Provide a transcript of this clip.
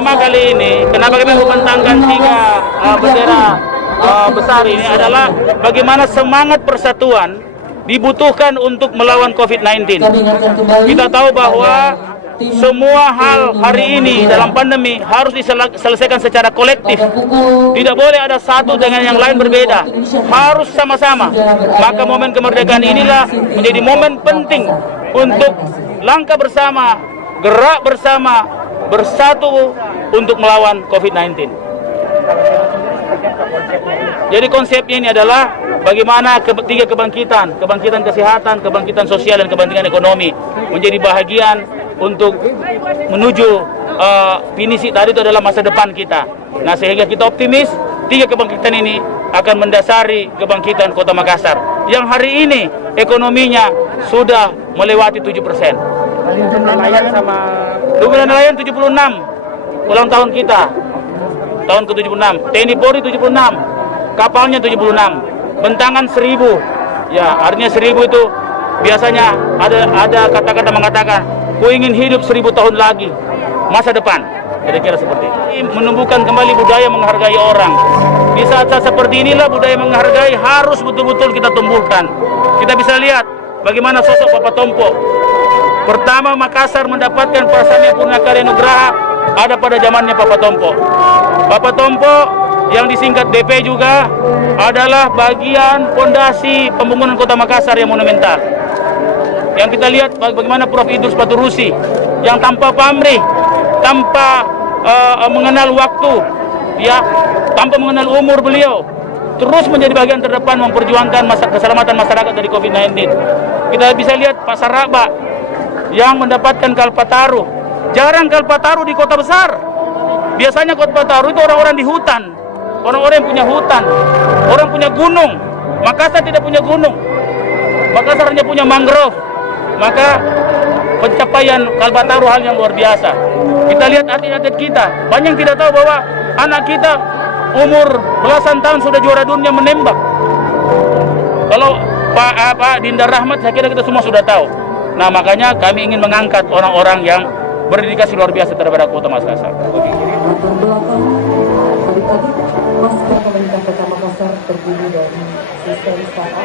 tema kali ini, kenapa kami membentangkan 3 bendera besar ini adalah bagaimana semangat persatuan dibutuhkan untuk melawan COVID-19. Kita tahu bahwa semua hal hari ini dalam pandemi harus diselesaikan secara kolektif. Tidak boleh ada satu dengan yang lain berbeda. Harus sama-sama. Maka momen kemerdekaan inilah menjadi momen penting untuk langkah bersama, gerak bersama, bersatu untuk melawan COVID-19. Jadi konsepnya ini adalah bagaimana 3 kebangkitan kesehatan, kebangkitan sosial, dan kebangkitan ekonomi menjadi bahagian untuk menuju finisi tadi itu adalah masa depan kita. Nah, sehingga kita optimis 3 kebangkitan ini akan mendasari kebangkitan Kota Makassar yang hari ini ekonominya sudah melewati 7%. Jumlah nelayan sama jumlah nelayan 76 ulang tahun kita tahun ke-76, TNI Polri 76, kapalnya 76, bentangan 1000. Ya, artinya 1000 itu biasanya ada kata-kata mengatakan, ku ingin hidup 1000 tahun lagi, masa depan. Kira-kira seperti itu. Menumbuhkan kembali budaya menghargai orang. Di saat-saat seperti inilah budaya menghargai harus betul-betul kita tumbuhkan. Kita bisa lihat bagaimana sosok Bapak Tompo. Pertama Makassar mendapatkan Prasamya Purnakarya Nugraha ada pada zamannya Bapak Tompo. Bapak Tompo yang disingkat BP juga adalah bagian fondasi pembangunan Kota Makassar yang monumental. Yang kita lihat bagaimana Prof. Idrus Paturusi yang tanpa pamrih, tanpa mengenal waktu, ya, tanpa mengenal umur beliau, terus menjadi bagian terdepan memperjuangkan keselamatan masyarakat dari COVID-19. Kita bisa lihat Pak Saraba yang mendapatkan Kalpataru. Jarang Kalpataru di kota besar. Biasanya Kalpataru itu orang-orang di hutan, orang-orang yang punya hutan, orang punya gunung. Makassar tidak punya gunung. Makassar hanya punya mangrove. Maka pencapaian Kalpataru hal yang luar biasa. Kita lihat atlet-atlet kita, banyak yang tidak tahu bahwa anak kita umur belasan tahun sudah juara dunia menembak. Kalau Pak Dinda Rahmat, saya kira kita semua sudah tahu. Nah, makanya kami ingin mengangkat orang-orang yang berdedikasi luar biasa terhadap Kota Makassar. Belakang tadi masker pemerintah Kota Makassar terdiri dari sistem startup.